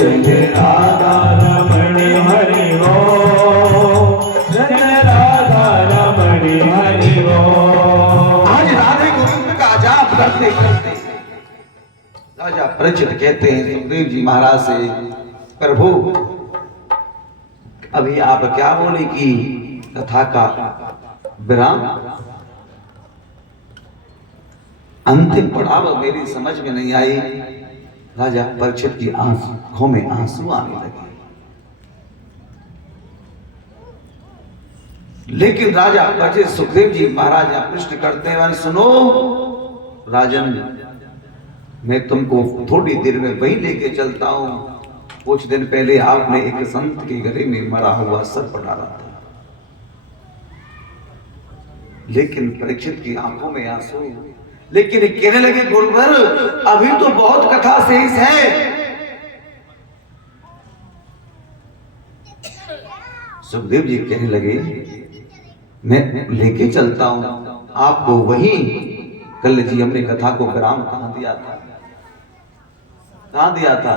जय राधा रमण हरि बोल, जय राधा रमण हरि बोल। आज राधे गोविंद का जाप करते करते राजा परीक्षित कहते हैं सुखदेव जी महाराज से, प्रभु अभी आप क्या बोले कि कथा का विराम अंतिम पड़ाव मेरी समझ में नहीं आई। राजा परीक्षित की आंखों में आंसू आने लगे। लेकिन राजा परीक्षित सुखदेव जी महाराज प्रश्न करते हैं, सुनो राजन, मैं तुमको थोड़ी देर में वहीं लेके चलता हूं। कुछ दिन पहले आपने एक संत के गले में मरा हुआ सर्प डाला था। लेकिन परीक्षित की आंखों में आंसू, लेकिन कहने लगे गुरुवर अभी तो बहुत कथा शेष है। सुखदेव जी कहने लगे मैं लेके चलता हूं आपको वहीं। कल जी हमने कथा को विराम कहां दिया था? कहां दिया था?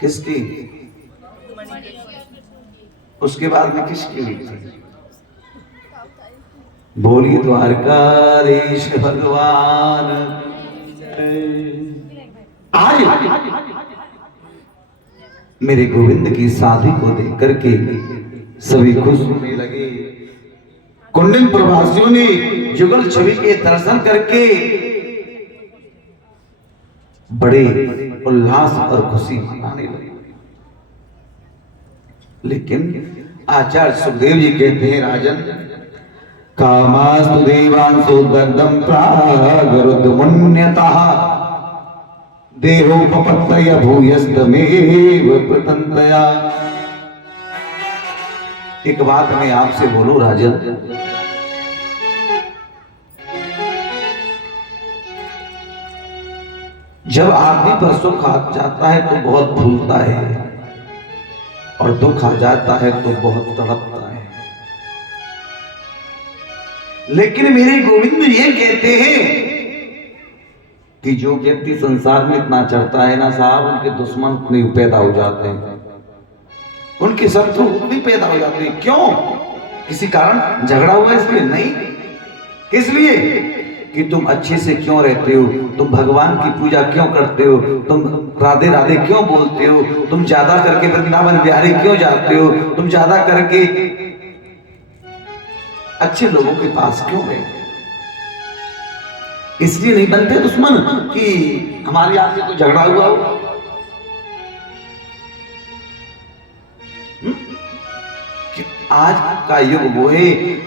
किसकी? उसके बाद में किसकी हुई थी? बोलिए द्वारकाधीश भगवान। आज मेरे गोविंद की शादी को देख करके सभी खुश होने लगे। कुंडल प्रवासियों ने जुगल छवि के दर्शन करके बड़े उल्लास और खुशी मनाने लगे। लेकिन आचार्य सुखदेव जी कहते हैं, राजन कामास्तु देवांसो दग्धं प्रागरुद्मुन्यतः देहोपपत्तय भूयस्तमेव प्रतन्तया। एक बात मैं आपसे बोलूं राजन, जब आदमी पर सुख आ जाता है तो बहुत भूलता है और दुख आ जाता है तो बहुत तड़पता है। लेकिन मेरे गोविंद ये कहते हैं कि जो व्यक्ति संसार में इतना चढ़ता है ना साहब, उनके दुश्मन नहीं पैदा हो जाते हैं, उनके शत्रु भी पैदा हो जाते हैं। क्यों? किसी कारण झगड़ा हुआ इसलिए नहीं, इसलिए कि तुम अच्छे से क्यों रहते हो, तुम भगवान की पूजा क्यों करते हो, तुम राधे राधे क्यों बोलते हो, तुम ज्यादा करके वृंदावन बिहारी क्यों जाते हो, तुम ज्यादा करके अच्छे लोगों के पास क्यों गए। इसलिए नहीं बनते दुश्मन कि हमारे आपसे कोई झगड़ा हुआ हो। कि आज का युग वो है,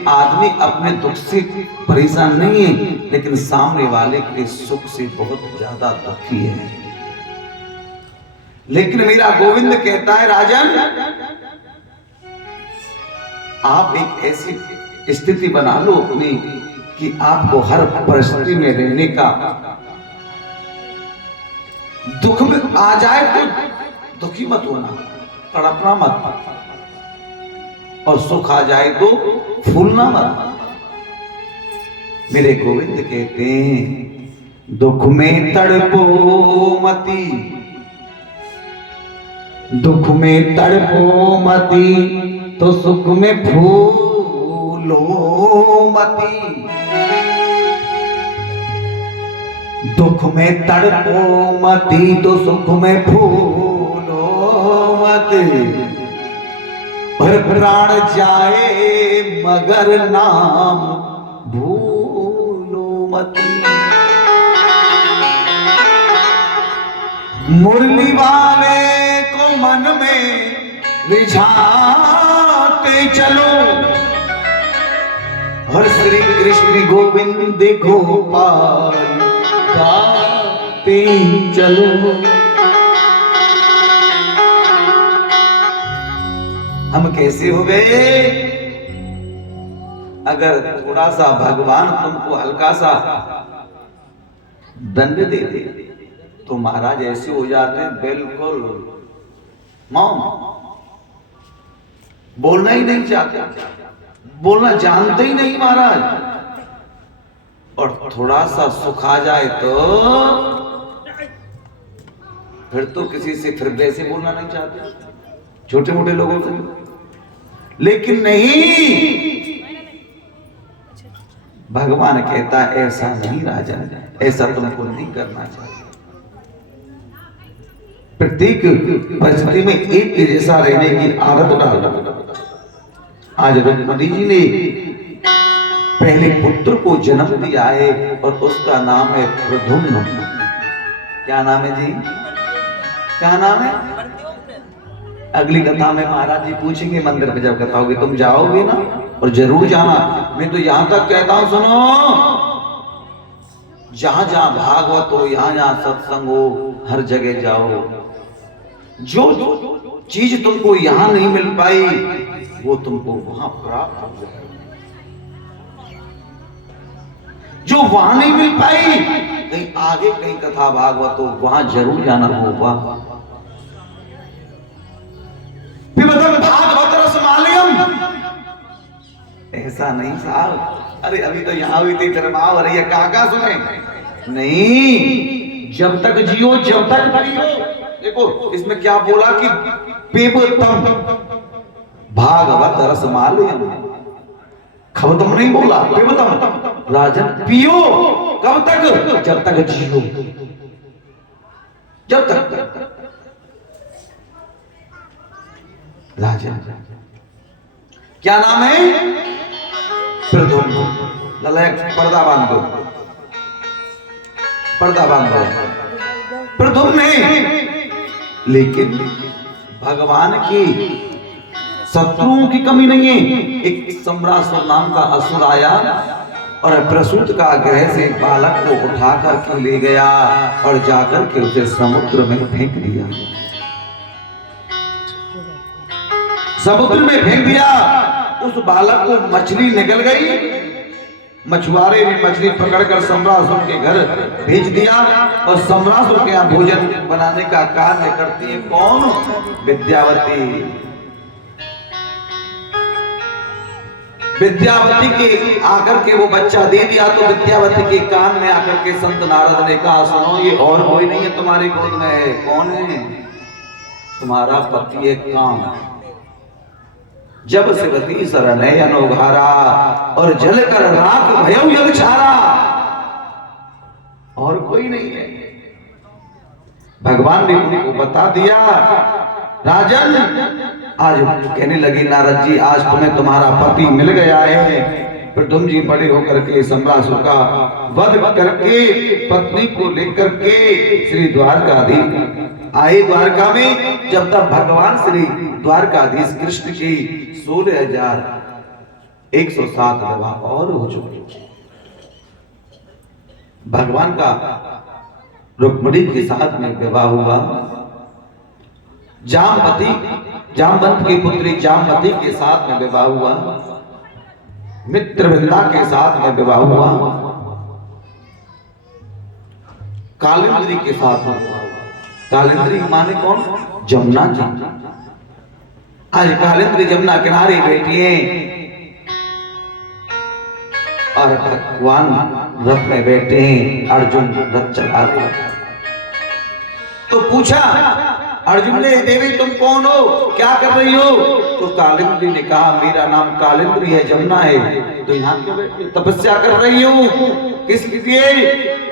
आदमी अपने दुख से परेशान नहीं है, लेकिन सामने वाले के सुख से बहुत ज्यादा दुखी है। लेकिन मेरा गोविंद कहता है, राजन आप एक ऐसी स्थिति बना लो अपनी कि आपको हर परिस्थिति में रहने का, दुख में आ जाए तो दुखी मत होना, तड़पना मत, और सुख आ जाए तो फूलना मत। मेरे गोविंद कहते हैं, दुख में तड़पो मती, दुख में तड़पो मती तो सुख में फूलो मती। दुख में तड़पो मती तो सुख में फूलो मती। और प्राण जाए मगर नाम भूलो मती। मुरली वाले को मन में रिझाते चलो, और श्री कृष्ण गोविंद गोपाल गाते चलो। हम कैसे हो गए? अगर थोड़ा सा भगवान तुमको हल्का सा दंड दे दे तो महाराज ऐसे हो जाते हैं, बिल्कुल मौन, बोलना ही नहीं चाहते, बोलना जानते ही नहीं महाराज। और थोड़ा सा सुख आ जाए तो फिर तो किसी से फिर वैसे बोलना नहीं चाहते, छोटे मोटे लोगों से। लेकिन नहीं, भगवान कहता है ऐसा नहीं राजन, ऐसा तुमको नहीं करना चाहिए। प्रत्येक परिस्थिति में एक के जैसा रहने की आदत डालो। आज रुक्मिणी जी ने पहले पुत्र को जन्म दिया है और उसका नाम है प्रद्युम्न। क्या नाम है जी? क्या नाम है? अगली कथा में महाराज जी पूछेंगे मंदिर में जब कथा होगी, तुम जाओगे ना, और जरूर जाना। मैं तो यहां तक कहता हूं, सुनो, जहां जहां भागवत हो, यहां जहां सत्संग हो, हर जगह जाओ। जो चीज तुमको यहां नहीं मिल पाई वो तुमको वहां प्राप्त हो जाएगी। जो वहां नहीं मिल पाई, कहीं आगे कहीं कथा भागवत हो, वहां जरूर जाना होगा। भागवत रसमालयम, ऐसा नहीं साहब, अरे अभी तो यहां हुई थी, फिर माँ अरे ये काका सुने नहीं, जब तक जियो जब तक जियो। देखो इसमें क्या बोला कि पेबतम भागवत रसमालयम, खबतम नहीं बोला, पेबतम। राजन पियो कब तक? जब तक जियो, जब तक। राजन क्या नाम है? प्रद्युम्न। ललायक पर्दा बांध दो, पर्दा बांध दो। प्रद्युम्न है, लेकिन भगवान की शत्रुओं की कमी नहीं है। एक सम्रासुर नाम का असुर आया और प्रसूत का गृह से एक बालक को उठा करके ले गया और जाकर के उसे समुद्र में फेंक दिया। समुद्र में फेंक दिया। उस बालक को मछली निकल गई। मछुआरे ने मछली पकड़कर सम्रासुर के घर भेज दिया और सम्रासुर के यहाँ भोजन बनाने का कार्य करती है कौन? विद्यावती। विद्यावती के आकर के वो बच्चा दे दिया तो विद्यावती के कान में आकर के संत नारद ने कहा, सुनो ये और कोई नहीं है तुम्हारी गोद में है। कौन है? तुम्हारा पति है काम। जब शिवती शरण अनोघारा और जल कर राख भयउ जल छारा, और कोई नहीं है। भगवान ने उनको बता दिया। राजन आज कहने लगी नारद जी, आज तुम्हें तुम्हारा पति मिल गया है। प्रद्युम्न जी बड़े होकर के सम्रासुर का वध करके पत्नी को लेकर के श्री द्वारकाधीश आए द्वारका में। जब तक भगवान श्री द्वारकाधीश कृष्ण की 16,107 विवाह और हो चुके। भगवान का रुक्मिणी के साथ में विवाह हुआ। जामवंत की पुत्री जामवती के साथ में विवाह हुआ। मित्रविंदा के साथ में विवाह हुआ। कालिंदी के साथ में। कालिंदी माने कौन? जमुना जी। आज कालिंदी जमुना किनारे बैठी है और भगवान रथ में बैठे हैं। अर्जुन रथ चला रहे। तो पूछा अर्जुन ने, देवी तुम कौन हो, क्या कर रही हो? तो कालिंदी ने कहा, मेरा नाम कालिंदी है, जमुना है। तो यहाँ क्यों बैठी? तपस्या कर रही हूँ। किस लिए?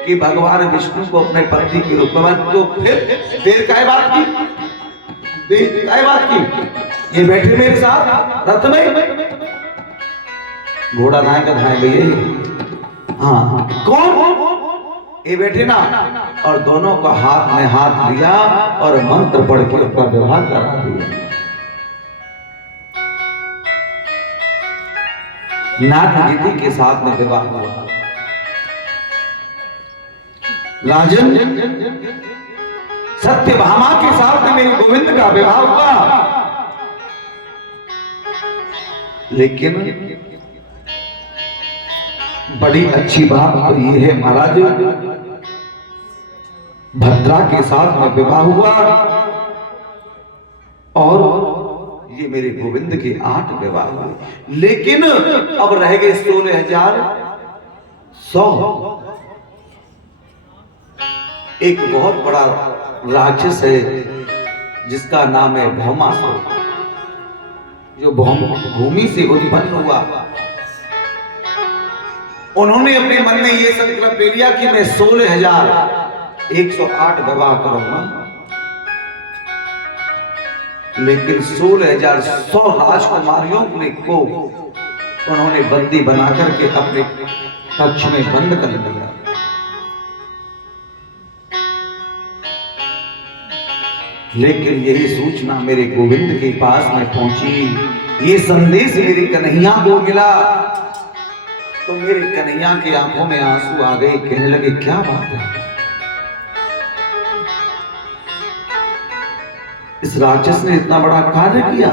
कि भगवान विष्णु को अपने पति के रूप में। तो फिर देर काय बात की? देर काय बात की? ये बैठे मेरे साथ रथ में। घोड़ा धाए का धाए गई। हाँ कौन? ये बैठे ना, और दोनों का हाथ में हाथ लिया और मंत्र पढ़ के उसका व्यवहार करा दिया। नागजीति के साथ में विवाह हुआ। राजन सत्यभामा के साथ में मेरे गोविंद का विवाह हुआ। लेकिन बड़ी अच्छी बात तो ये है महाराज, भद्रा के साथ में विवाह हुआ और ये मेरे गोविंद के 8 विवाह हुए। लेकिन अब रह गए 16,100। एक बहुत बड़ा राक्षस है जिसका नाम है भौमासुर, जो भूमि से उत्पन्न हुआ। उन्होंने अपने मन में यह संकल्प ले लिया कि मैं 16,108 विवाह करूंगा, लेकिन 16,100 राजकुमारियों को उन्होंने बंदी बना करके अपने कक्ष में बंद कर दिया। लेकिन यही सूचना मेरे गोविंद के पास में पहुंची, ये संदेश मेरे कन्हैया को मिला, तो मेरे कन्हैया की आंखों में आंसू आ गए। कहने लगे क्या बात है, इस राक्षस ने इतना बड़ा कार्य किया।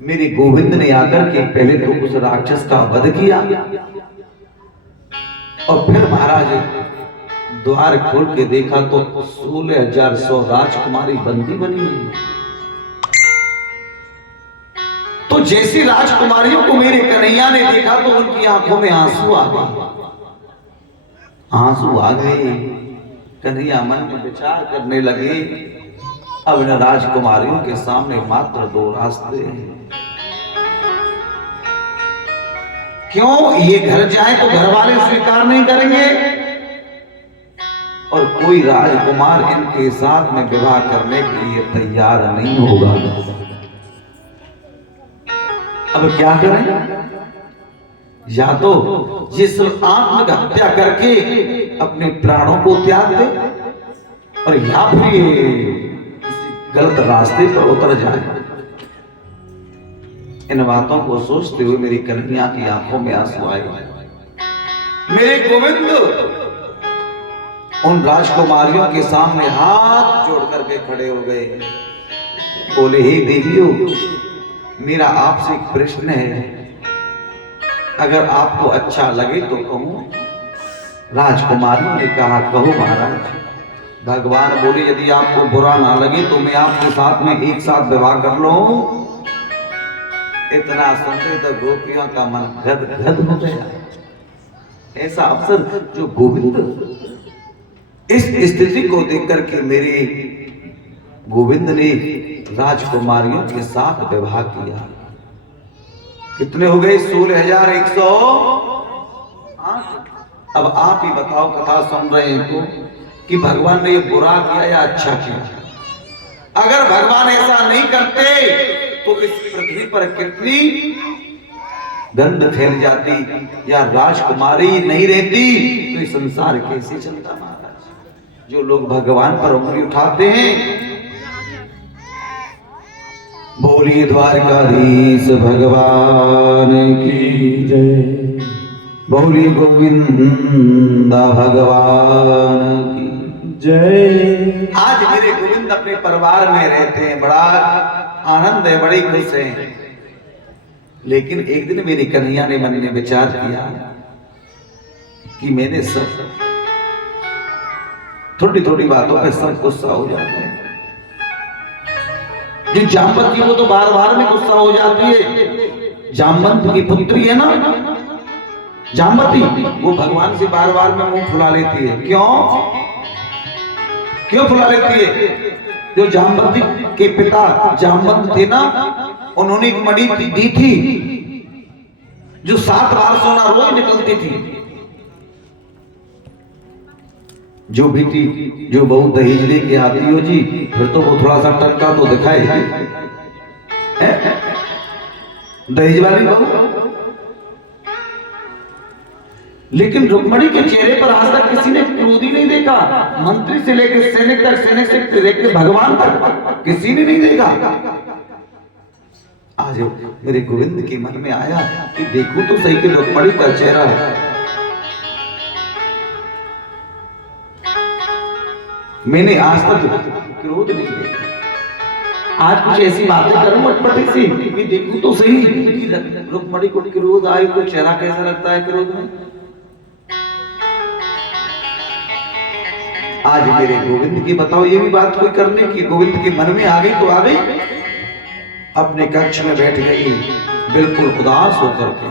मेरे गोविंद ने आकर के पहले तो उस राक्षस का वध किया और फिर महाराज द्वार खोल के देखा तो 16,100 राजकुमारी बंदी बनी है। तो जैसी राजकुमारियों को मेरे कन्हैया ने देखा तो उनकी आंखों में आंसू आ गए, आंसू आ गए। कन्हैया मन में विचार करने लगे, अब इन राजकुमारियों के सामने मात्र 2 रास्ते हैं। क्यों, ये घर जाए तो घर वाले स्वीकार नहीं करेंगे और कोई राजकुमार इनके साथ में विवाह करने के लिए तैयार नहीं होगा। अब क्या करें, या तो जिस आत्महत्या करके अपने प्राणों को त्याग दे और या फिर गलत रास्ते पर उतर जाए। इन बातों को सोचते हुए मेरी कन्हैया की आंखों में आंसू आए। मेरे गोविंद उन राजकुमारियों के सामने हाथ जोड़ करके खड़े हो गए, बोले हे देवियों, मेरा आपसे एक प्रश्न है, अगर आपको अच्छा लगे तो कहूं। राजकुमारियों ने कहा कहो महाराज। भगवान बोले यदि आपको बुरा ना लगे तो मैं आपके साथ में एक साथ विवाह कर लूं। इतना सुनते तो गोपियों का मन गद हो गया। ऐसा अवसर जो गोविंद, इस स्थिति को देख करके मेरे गोविंद ने राजकुमारियों के साथ विवाह किया। कितने हो गए, 16,108। अब आप ही बताओ, कथा सुन रहे हैं तो, कि भगवान ने ये बुरा किया या अच्छा किया। अगर भगवान ऐसा नहीं करते तो इस पृथ्वी पर कितनी गंध फैल जाती, या राजकुमारी नहीं रहती तो ये संसार कैसे चलता महाराज। जो लोग भगवान पर उंगली उठाते हैं, बोलिए द्वारकाधीश भगवान की जय, बोलिए गोविंदा भगवान की जय। आज मेरे गोविंद अपने परिवार में रहते हैं, बड़ा आनंद है, बड़े खुश हैं। लेकिन एक दिन मेरी कन्हैया ने मन में विचार किया कि मैंने सब थोड़ी थोड़ी बातों पर सब गुस्सा हो जाते हैं। जो जामवंत वो तो बार बार में गुस्सा हो जाती है। जामवंत की पुत्री है ना जामवती, वो भगवान से बार बार में मुंह फुला लेती है। क्यों फुला लेती है? जो जामवती के पिता जामवंत थे ना, उन्होंने एक मणि दी थी जो 7 बार सोना रोज निकलती थी। जो बेटी जो बहू दहेज लेके आती हो जी, फिर तो वो थोड़ा सा टक्का तो दिखाए दहेज वाली बहू। लेकिन रुक्मणी के चेहरे पर आज तक किसी ने क्रोध ही नहीं देखा। मंत्री से लेकर सैनिक तक, सैनिक से लेकर भगवान तक किसी ने नहीं देखा। आज मेरे गोविंद के मन में आया कि देखूं तो सही कि रुक्मणी का चेहरा मैंने आज तक क्रोध नहीं देखा। आज कुछ ऐसी बातें करूं अटपटी सी कि देखूं तो सही कि रुक्मणी को क्रोध आए तो चेहरा कैसा लगता है क्रोध में। आज मेरे गोविंद की बताओ ये भी बात कोई करने की, गोविंद के मन में आ गई तो आ गई। अपने कक्ष में बैठ गई बिल्कुल उदास होकर के।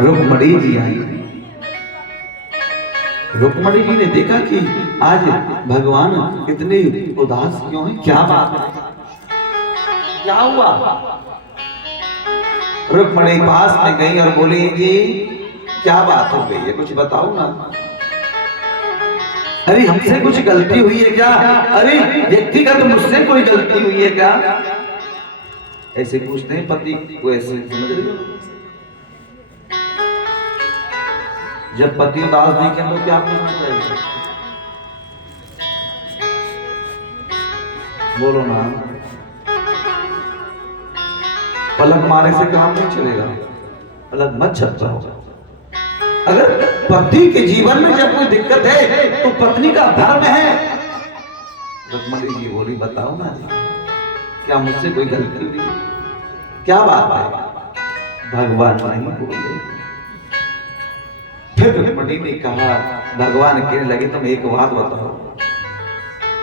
रुक्मणी जी आई, रुक्मणी जी ने देखा कि आज भगवान इतने उदास क्यों हैं, क्या बात है, क्या हुआ। रुक्मणी पास में गई और बोली जी क्या बात हो गई है, कुछ बताओ ना। अरे हमसे कुछ गलती हुई है क्या, अरे व्यक्तिगत मुझसे कोई गलती हुई है क्या, ऐसे पूछते हैं पति को, ऐसे समझ रही हो। जब पति उदास देखें तो क्या पूछना चाहिए, बोलो ना। पलक मारे से काम नहीं चलेगा, पलक मत झपकाओ। अगर पति के जीवन में जब कोई दिक्कत है तो पत्नी का धर्म है। रुक्मणी जी बोली बताओ ना क्या मुझसे कोई गलती हुई, क्या बात है। भगवान नहीं बोले। फिर रुक्मणी ने कहा, भगवान कहने लगे तुम एक बात बताओ,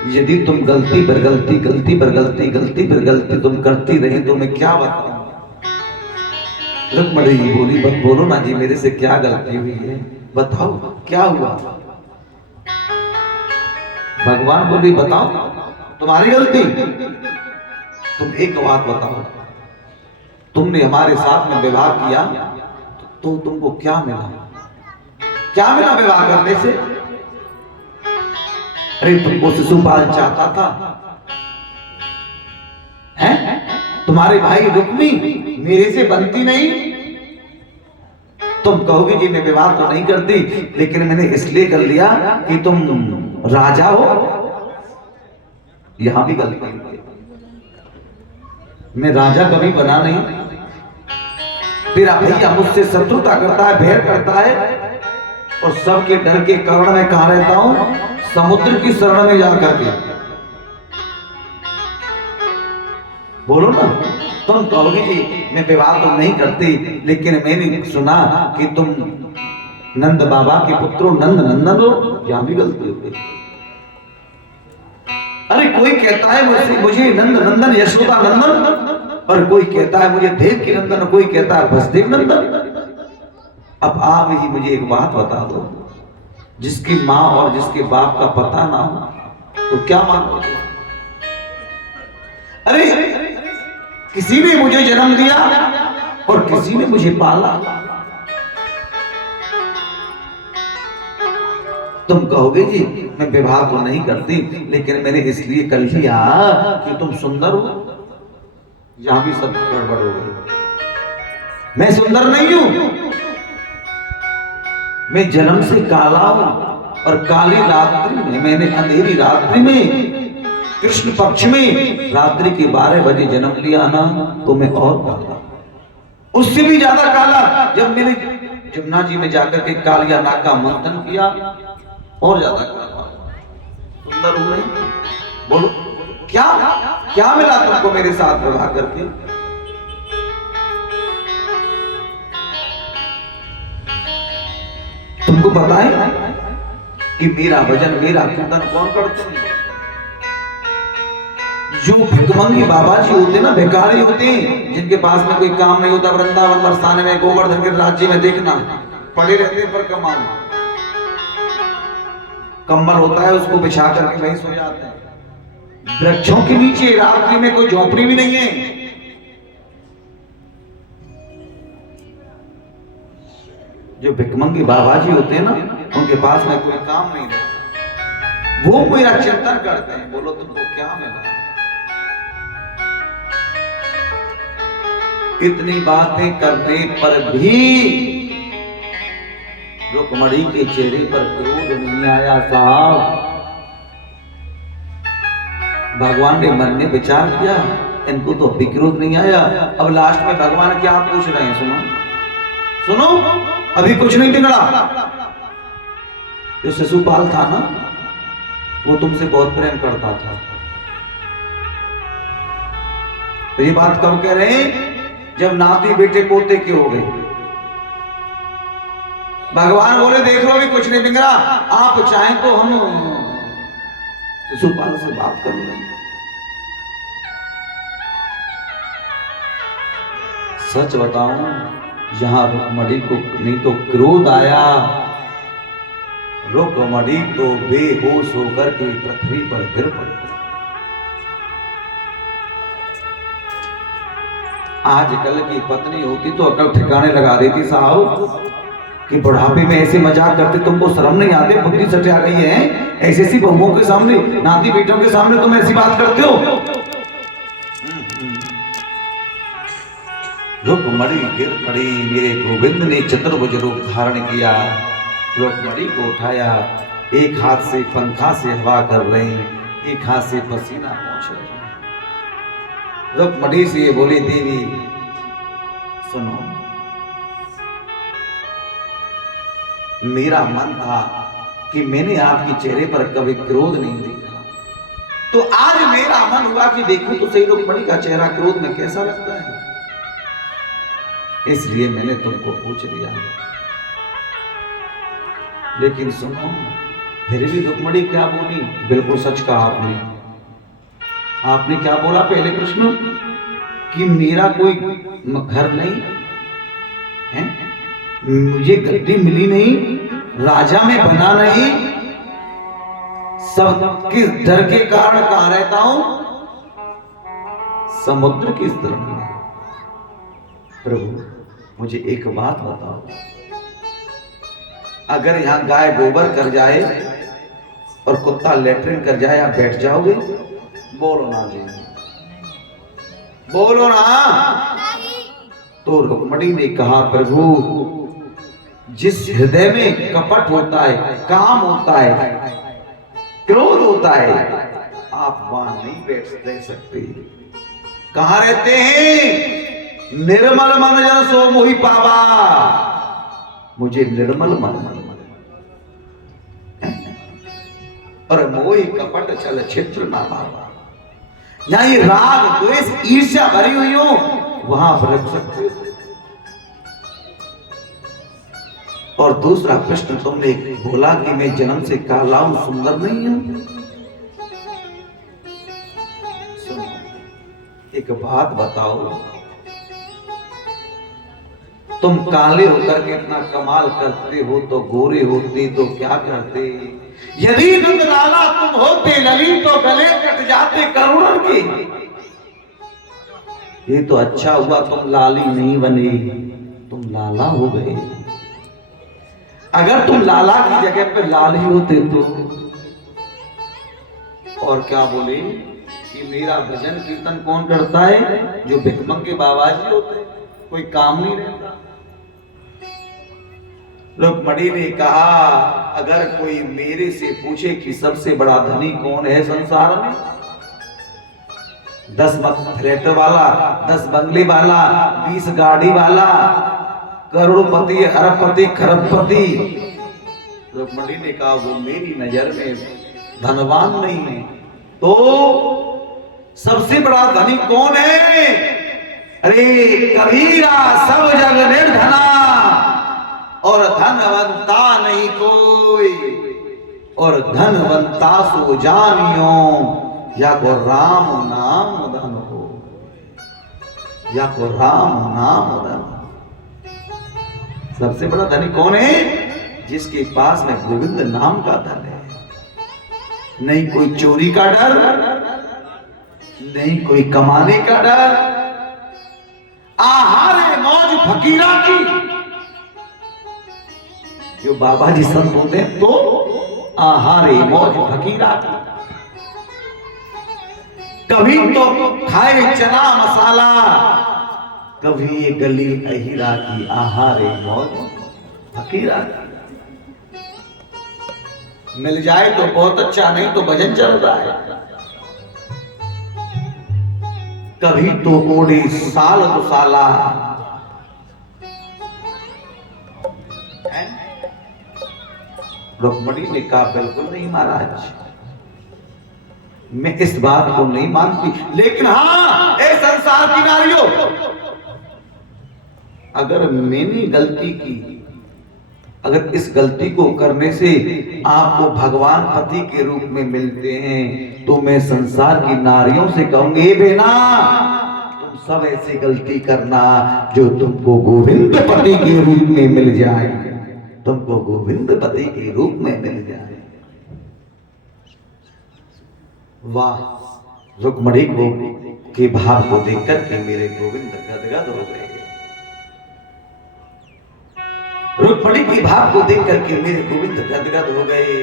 यदि तुम गलती पर गलती गलती पर गलती गलती पर गलती तुम करती रही तो मैं क्या बताऊं। रुक्मणी जी बोली बोलो ना जी मेरे से क्या गलती हुई है, बताओ क्या हुआ। भगवान बोली बताओ तुम्हारी गलती, तुम एक बात बताओ, तुमने हमारे साथ में विवाह किया तो तुमको क्या मिला, क्या मिला विवाह करने से। अरे तुमको शिशुपाल चाहता था, हैं? तुम्हारे भाई रुक्मी मेरे से बनती नहीं। तुम कहोगे कि मैं विवाह तो नहीं करती, लेकिन मैंने इसलिए कर लिया कि तुम राजा हो। यहां भी गलती है, मैं राजा कभी बना नहीं। तेरा भैया मुझसे शत्रुता करता है, बैर करता है, और सबके डर के कारण मैं कहां रहता हूं, समुद्र की शरण में जाकर के। बोलो ना, तुम कहोगे जी मैं विवाह तो नहीं करती, लेकिन मैंने सुना कि तुम नंद बाबा के पुत्रो नंद नंदन हो, यहां भी गलती हो गई। अरे कोई कहता है मुझे नंद नंदन यशोदा नंदन, और कोई कहता है मुझे देव की नंदन, कोई कहता है वसुदेव नंदन। अब आप ही मुझे एक बात बता दो, जिसकी माँ और जिसके बाप का पता ना हो तो क्या मानोगे। अरे किसी ने मुझे जन्म दिया और किसी ने मुझे पाला। तुम कहोगे जी मैं विवाह तो नहीं करती, लेकिन मैंने इसलिए कर लिया कि तुम सुंदर हो। यहां भी सब गड़बड़ हो गई। मैं सुंदर नहीं हूं, मैं जन्म से काला हूं, और काली रात्रि में, मैंने अंधेरी रात्रि में, कृष्ण पक्ष में रात्रि के 12 बजे जन्म लिया ना, तो मैं और काला, उससे भी ज्यादा काला। जब मैंने जमुना जी में जाकर के कालिया नाग का मंथन किया, और ज्यादा काला, सुंदर हूं मैं। बोलो क्या क्या मिला तुमको मेरे साथ विवाह करके। तुमको पता है कि मेरा भजन मेरा कीर्तन कौन करते हैं, जो भिकमंगी बाबा जी होते ना, भिखारी होते हैं, जिनके पास में कोई काम नहीं होता, वृंदावन बरसाने में, गोवर्धन के राज्य में देखना, पड़े रहते पर कमाओ, कंबल होता है उसको बिछा करके वहीं सो जाते हैं। वृक्षों के नीचे रात्रि में कोई झोपड़ी भी नहीं है। जो भिकमंगी बाबा जी होते हैं ना, उनके पास में कोई काम नहीं रहता, वो मेरा चिंतन करते हैं। बोलो तुमको क्या मिला। इतनी बातें करने पर भी रुक्मणी के चेहरे पर क्रोध नहीं आया साहब। भगवान ने मन में विचार किया, इनको तो अभी क्रोध नहीं आया। अब लास्ट में भगवान क्या पूछ रहे हैं, सुनो सुनो, अभी कुछ नहीं बिगड़ा। जो शिशुपाल था ना, वो तुमसे बहुत प्रेम करता था। तो ये बात कब कह रहे हैं, जब नाती बेटे पोते के हो गए। भगवान बोले देख लो अभी कुछ नहीं बिगड़ा, आप चाहें तो हम शिशुपाल से बात कर लेंगे। सच बताऊं, जहां रुक्मणी को नहीं तो क्रोध आया, रुक्मणी तो बेहोश होकर के पृथ्वी पर गिर पड़ी। आजकल की पत्नी होती तो अकल ठिकाने लगा देती साहब कि बुढ़ापे में ऐसे मजाक करते, तुमको शर्म नहीं आती, बुद्धि सटे आ गई है, ऐसी ऐसी बहुओं के सामने, नाती बेटों के सामने तुम ऐसी बात करते हो। रुक्मणी गिर पड़ी। मेरे गोविंद ने चतुर्भुज रूप धारण किया, रुक्मणी को उठाया, एक हाथ से पंखा से हवा कर रहे, एक हाथ से पसीना पोंछ रहे। रुक्मणी से ये बोली, देवी सुनो, मेरा मन था कि मैंने आपके चेहरे पर कभी क्रोध नहीं देखा, तो आज मेरा मन हुआ कि देखूं तो सही रुक्मणी का चेहरा क्रोध में कैसा लगता है, इसलिए मैंने तुमको पूछ लिया। लेकिन सुनो, फिर भी रुक्मणी क्या बोली? बिल्कुल सच कहा आपने। आपने क्या बोला पहले कृष्ण? कि मेरा कोई घर नहीं है, मुझे गद्दी मिली नहीं, राजा में बना नहीं, सबके डर के कारण कहां रहता हूं? समुद्र के स्तर में। प्रभु मुझे एक बात बताओ, अगर यहां गाय गोबर कर जाए और कुत्ता लेटरिन कर जाए, आप बैठ जाओगे? बोलो ना जी, बोलो ना। तो रुक्मणी ने कहा, प्रभु जिस हृदय में कपट होता है, काम होता है, क्रोध होता है, आप वहां नहीं बैठ रह सकते। कहां रहते हैं? निर्मल मन जन सो मोहि पावा। मुझे निर्मल मन और मोहि कपट छल छिद्र ना पावा। यहां ये राग द्वेष ईर्ष्या भरी हुई हो, वहां पर रख सकते हो। और दूसरा प्रश्न तुमने बोला कि मैं जन्म से काला हूं, सुंदर नहीं हूं। सुनो, एक बात बताओ, तुम काले होकर के इतना कमाल करते हो, तो गोरे होते तो क्या करते? यदि नंद लाला तुम होते ललित, तो गले कट जाते करुणन के। ये तो अच्छा हुआ तुम लाली नहीं बने, तुम लाला हो गए। अगर तुम लाला की जगह पे लाली होते तो, और क्या बोले कि मेरा भजन कीर्तन कौन करता है? जो भिकमंगे बाबा जी होते, कोई काम नहीं रहता। रुक्मणी ने कहा, अगर कोई मेरे से पूछे कि सबसे बड़ा धनी कौन है संसार में, 10 फ्लैट वाला, 10 बंगले वाला, 20 गाड़ी वाला, करोड़पति, अरबपति, खरबपति, रुक्मणी ने कहा वो मेरी नजर में धनवान नहीं है। तो सबसे बड़ा धनी कौन है? अरे कबीरा, सब जग निर्धना और धनवंता नहीं कोई, और धनवंता सो जानियो, या को राम नाम धन हो, या को राम नाम धन हो। सबसे बड़ा धनी कौन है? जिसके पास में गोविंद नाम का धन है। नहीं कोई चोरी का डर, नहीं कोई कमाने का डर। आहार मौज फकीरा की, जो बाबा जी संत होते हैं तो आहार मौज फकीरा की। कभी तो खाए चना मसाला, कभी ये गली अहिरा की, आहार मौज फकीरा की। मिल जाए तो बहुत अच्छा, नहीं तो भजन चल रहा है। कभी तो ओढ़े साल दुसाला, रुक्मणी ने कहा बिल्कुल नहीं महाराज, मैं इस बात को नहीं मानती। लेकिन हाँ, ए संसार की नारियों, अगर मैंने गलती की, अगर इस गलती को करने से आपको भगवान पति के रूप में मिलते हैं, तो मैं संसार की नारियों से कहूंगी, बेना तुम सब ऐसी गलती करना जो तुमको गोविंद पति के रूप में मिल जाए, तुमको गोविंद पति के रूप में मिल वाह, रुक्मणी को के भाव को देख करके मेरे गोविंद गदगद हो गए। रुक्मणी के भाव को देख करके मेरे गोविंद गदगद हो गए।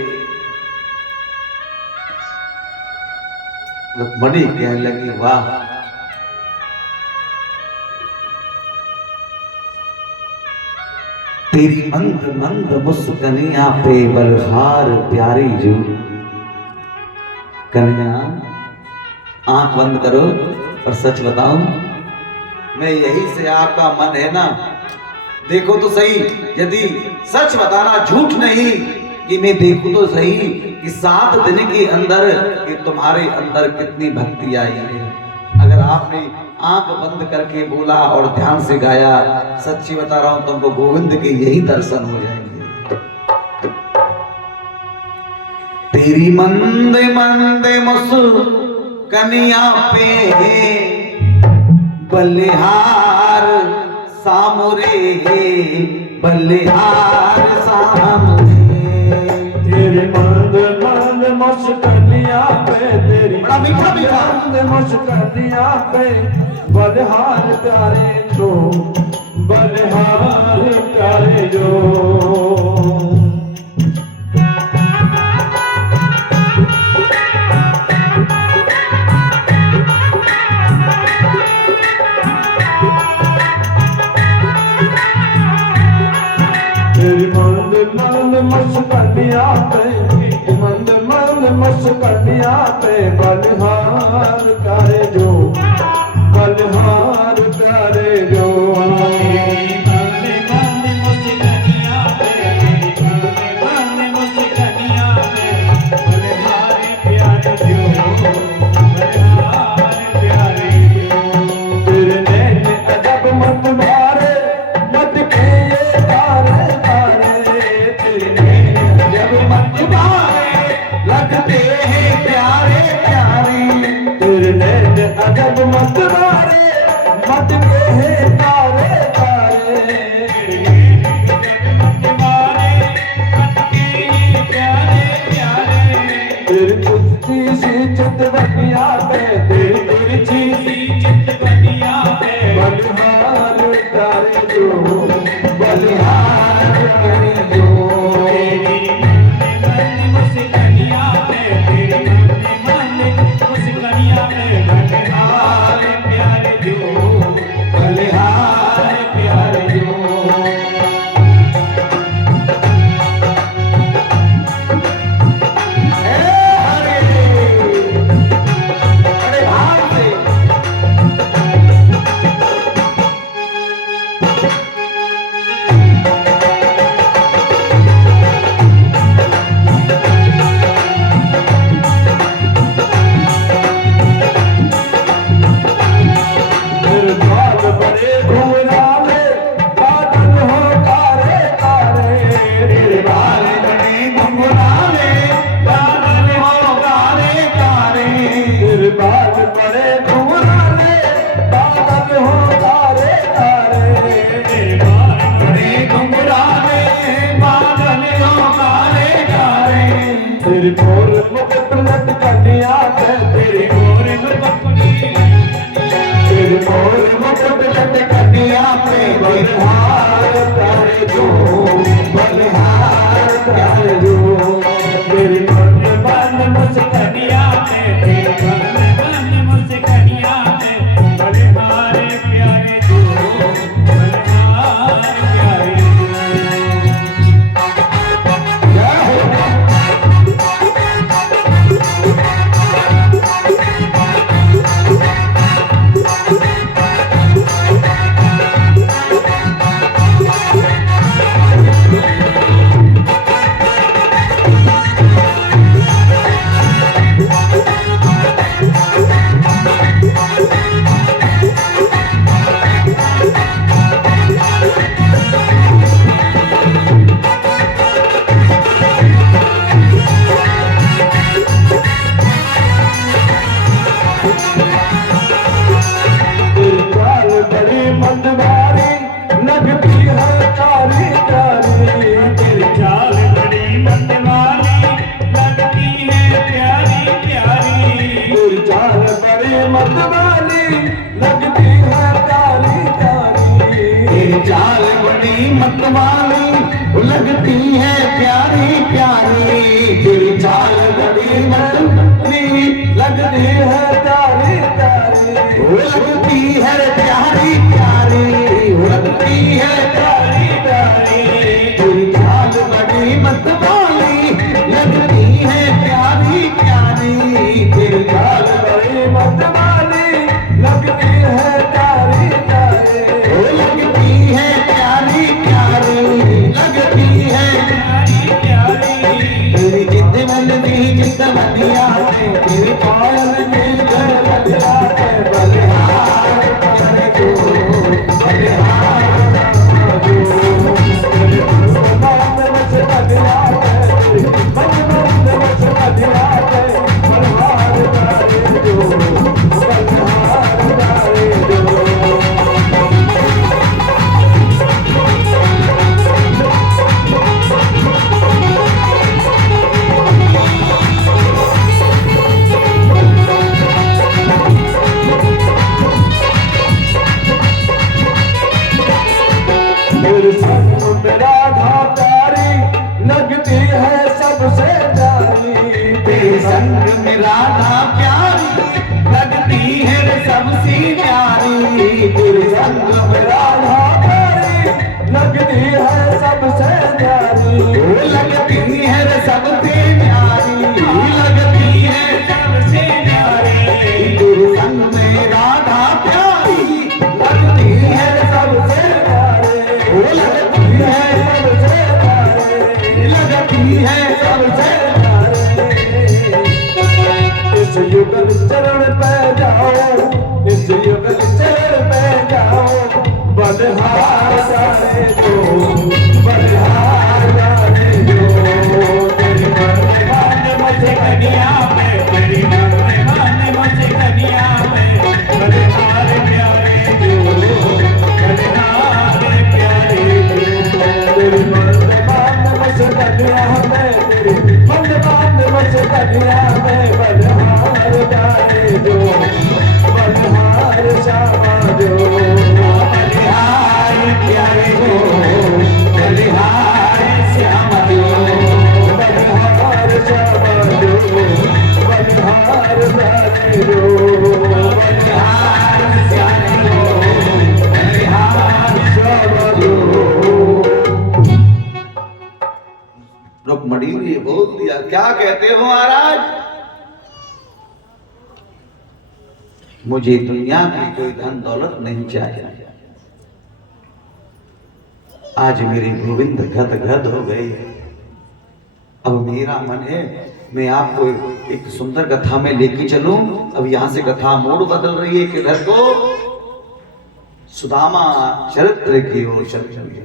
रुक्मणी कहने लगी, वाह, तेरी मंद मंद मुस्कनिया पे बलहार प्यारी जो। कन्या, आंख बंद करो और सच बताऊं, मैं यही से आपका मन है ना, देखो तो सही, यदि सच बताना झूठ नहीं, कि मैं देखूं तो सही कि 7 दिन के अंदर कि तुम्हारे अंदर कितनी भक्ति आई है। अगर आपने आंख बंद करके बोला और ध्यान से गाया, सच्ची बता रहा हूं तुमको गोविंद के यही दर्शन हो जाएंगे। तेरी मंद मंद मुस्कनिया पे बलिहार सामुरे, बलिहार सामुरे। तेरी मंद मंद मुस्कनिया पे, तेरी बड़ा मीठा मीठा मंद मुस्कनिया पे बलिहार प्यारे जो, बलिहार प्यारे जो। तेरी मंद मंद मुस्कनिया पे, मंद मंद मुस्कनिया पे बलिहार प्यारे जो, बलिहार प्यारे जो। तेरी मंद मंद मुस्कनिया पे, मंद मंद मुस्कनिया पे बलिहार प्यारे जो, बलिहार प्यारे जो। तेरे नैन अजब मत मारे, मत के ये तारे तारे, तेरे नैन अजब मत मारे, लगते हैं प्यारे प्यारे। तेरे नैन अजब मत मारे, मत के हैं तारे तारे, तेरे नैन अजब मत मारे, मत के ये प्यारे प्यारे। तेरी कुर्सी सी चितवनिया पे, तेरी कुर्सी सी चितवनिया पे बलिहार प्यारे जो, बलिहार प्यारे जो। तेरी मंद मंद मुस्कनिया पे, तेरी मंद मंद मुस्कनिया पे बलिहार प्यारे जो, बलिहार प्यारे जो। तेरी मोर मुकुट लटकनिया पे, तेरी मोर मुकुट, तेरी मोर मुकुट लटकनिया पे बलिहार प्यारे जो, बलिहार प्यारे जो। तेरी मंद मंद मुस्कनिया पे, तेरी मंद मंद मुस्कनिया पे बलिहार प्यारे जो, बलिहार प्यारे जो। क्या हो वाली लगती है प्यारी प्यारी, तेरी चाल बड़ी मतली लगती है प्यारी प्यारी, लगती है प्यारी प्यारी, लगती है प्यारी प्यारी, तेरी चाल बड़ी मतवाली लगती है प्यारी प्यारी, तेरी चाल बड़ी मतवाली लगती है प्यारी प्यारी, लगती है प्यारी प्यारी, लगती है प्यारी प्यारी, तेरी जिद बंदी जिद बंदिया है, तेरी पायल में घर बंदिया है, बलिहार करे जो बलिहार जो, तेरे बंद मच बंदिया है, बंद मच बंदिया है, बलिहार करे जो बलिहार करे जो। तेरे संग में राधा प्यारी लगती है सबसे प्यारी, तेरे संग में राधा प्यारी लगती है सबसे प्यारी, तेरे संग में राधा प्यारी लगती है सबसे प्यारी, लगती है सबसे प्यारी, लगती है सबसे प्यारी, तेरे संग में राधा प्यारी लगती है सबसे प्यारी, लगती है सबसे प्यारे, लगती है सबसे प्यारे। इस युगल चरण पे जाओ, इस युगल चरण पे जाओ, बलिहार जाने दो, बलिहार जाने दो, तेरी मन मुझे कन्या में, तेरी मन मुझे कन्या में, बलिहार प्यारे जो, बलिहार प्यारे जो, तेरी मन मुझे कन्या में, तेरी मन मुझे कन्या में, बलिहार जाने दो, बलिहार श्यामा जो, बलिहार प्यारे जो, बलिहार श्यामा जो, बलिहार श्यामा जो, बलिहार प्यारे जो, बलिहार श्यामा जो, बलिहार श्यामा जो। रुक्मणी ने बोल दिया, क्या कहते हो महाराज? मुझे दुनिया की कोई धन दौलत नहीं चाहिए, आज मेरे गोविंद गद गद हो गए। अब मेरा मन है मैं आपको एक सुंदर कथा में लेके चलूं। अब यहाँ से कथा मोड़ बदल रही है, किधर को? सुदामा चरित्र की ओर चल रही है।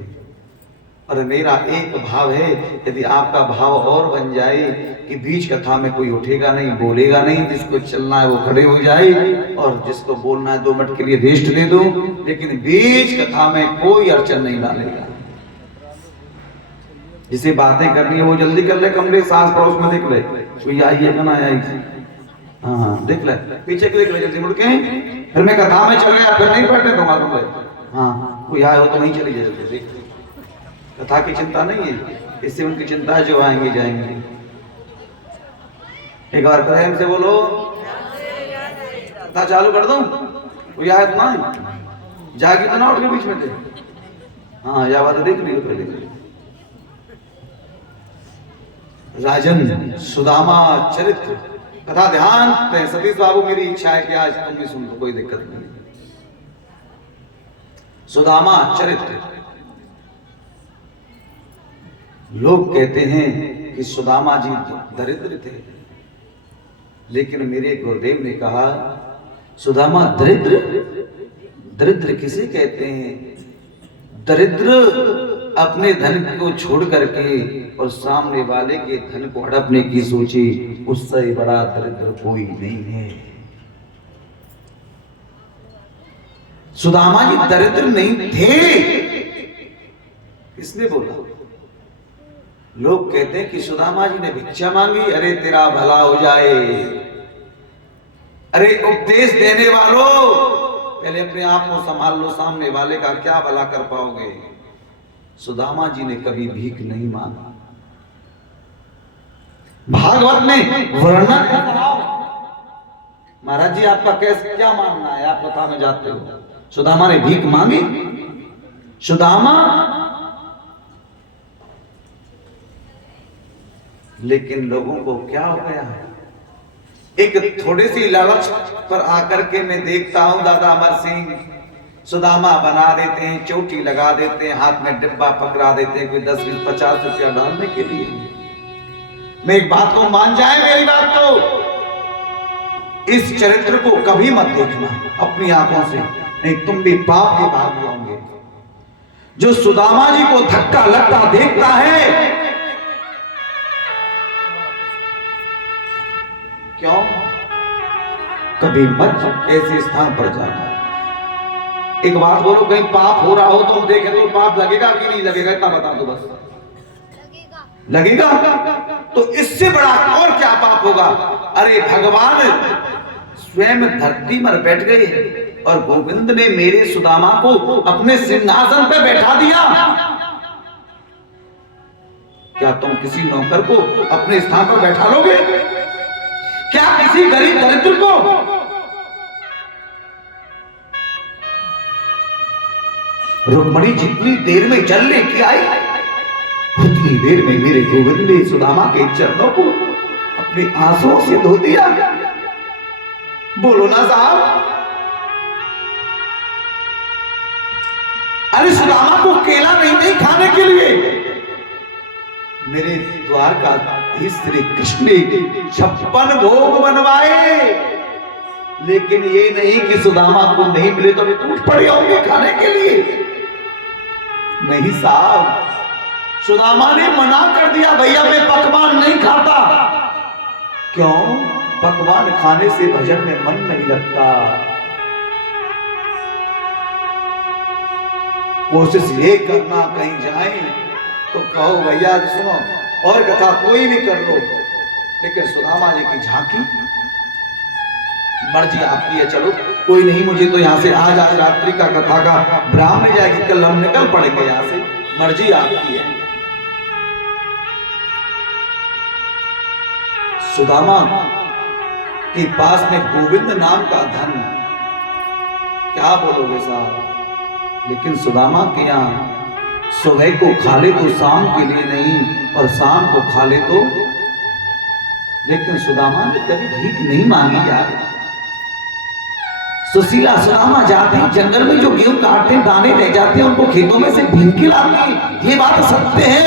और मेरा एक भाव है, यदि आपका भाव और बन जाए कि बीच कथा में कोई उठेगा नहीं, बोलेगा नहीं, जिसको चलना है वो खड़े हो जाए और जिसको बोलना है 2 मिनट के लिए रेस्ट दे दो, लेकिन बीच कथा में कोई अड़चन नहीं डालेगा। जिसे बातें करनी है वो जल्दी कर ले, कमरे सास पड़ोस में देख ले, कोई आई है ना आई, हाँ देख ले, पीछे देख ले जल्दी मुड़ के, फिर मैं कथा में चल गया, फिर नहीं बैठने दूंगा तुम। हाँ कोई आए हो तो नहीं चली जाए जल्दी। कथा की चिंता नहीं है, इससे उनकी चिंता है जो आएंगे जाएंगे। एक बार प्रेम से बोलो, कथा चालू कर दूं? कोई आए तो ना जागी तो ना उठ के बीच में थे। हाँ या बात देख ली पहले। राजन सुदामा चरित्र कथा ध्यान से। सतीश बाबू मेरी इच्छा है कि आज तुम भी सुन लो, कोई दिक्कत नहीं। सुदामा चरित्र। लोग कहते हैं कि सुदामा जी दरिद्र थे, लेकिन मेरे गुरुदेव ने कहा सुदामा दरिद्र? दरिद्र किसे कहते हैं? दरिद्र अपने धन को छोड़ करके और सामने वाले के धन को हड़पने की सोची, उससे बड़ा दरिद्र कोई नहीं है। सुदामा जी दरिद्र नहीं थे। किसने बोला? लोग कहते हैं कि सुदामा जी ने भिक्षा मांगी, अरे तेरा भला हो जाए। अरे उपदेश देने वालों, पहले अपने आप को संभाल लो, सामने वाले का क्या भला कर पाओगे। सुदामा जी ने कभी भीख नहीं मांगा। भागवत में वर्णन है। महाराज जी आपका कैसे क्या मानना है, आप बता में जाते हो। सुदामा ने भीख मांगी? सुदामा लेकिन लोगों को क्या हो गया, एक थोड़ी सी लालच पर आकर के मैं देखता हूं दादा अमर सिंह सुदामा बना देते हैं, चोटी लगा देते हैं, हाथ में डिब्बा पकड़ा देते हैं, कोई 10 20 50 रुपया डालने के लिए। मैं एक बात को मान जाए, मेरी बात को, इस चरित्र को कभी मत देखना अपनी आंखों से, नहीं तुम भी पाप के भाग जाओगे। जो सुदामा जी को धक्का लगता देखता है, क्यों कभी मत ऐसे स्थान पर जाना। एक बात बोलो, कहीं पाप हो रहा हो तो देखें तो पाप लगेगा कि नहीं लगेगा, इतना बता दो बस। लगेगा तो इससे बड़ा और क्या पाप होगा। अरे भगवान स्वयं धरती पर बैठ गए और गोविंद ने मेरे सुदामा को अपने सिंहासन पर बैठा दिया। क्या तुम किसी नौकर को अपने स्थान पर बैठा लोगे? क्या किसी गरीब दरिद्र को? रुक्मणी जितनी देर में जल लेके आई, उतनी देर में मेरे गोविंद ने सुदामा के चरणों को अपने आंसुओं से धो दिया। बोलो ना साहब। अरे सुदामा को केला नहीं खाने के लिए मेरे द्वारका श्री कृष्ण ने 56 भोग बनवाए, लेकिन ये नहीं कि सुदामा को नहीं मिले तो टूट पड़े होंगे खाने के लिए। नहीं साहब, सुदामा ने मना कर दिया, भैया मैं पकवान नहीं खाता। क्यों? पकवान खाने से भजन में मन नहीं लगता। कोशिश ये करना कहीं जाए तो कहो भैया सुनो और कथा कोई भी कर लो, लेकिन सुदामा जी की झांकी मर्जी आपकी है, चलो कोई नहीं, मुझे तो यहाँ से आज रात्रि का कथा का ब्राह्मण में जाएगी, कल हम निकल पड़ेंगे यहाँ से, मर्जी आपकी है। सुदामा के पास में गोविंद नाम का धन, क्या बोलोगे साहब। लेकिन सुदामा के यहाँ सुबह को खा ले तो शाम के लिए नहीं, और शाम को खा ले तो, लेकिन सुदामा ने कभी भीख नहीं मांगी यार। सुशीला सुदामा जाते हैं जंगल में, जो गेहूं काटते हैं दाने रह जाते हैं उनको खेतों में से भीन के लाते हैं, ये बात सत्य है।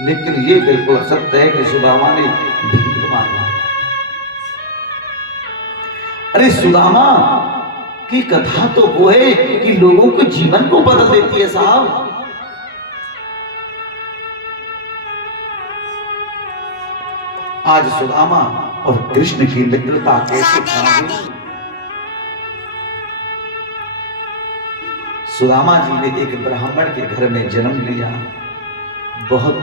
लेकिन ये बिल्कुल सत्य है कि सुदामा ने भीख मांगा। अरे सुदामा की कथा तो वो है कि लोगों के जीवन को बदल देती है साहब। आज सुदामा और कृष्ण की मित्रता कैसे थी। सुदामा जी ने एक ब्राह्मण के घर में जन्म लिया। बहुत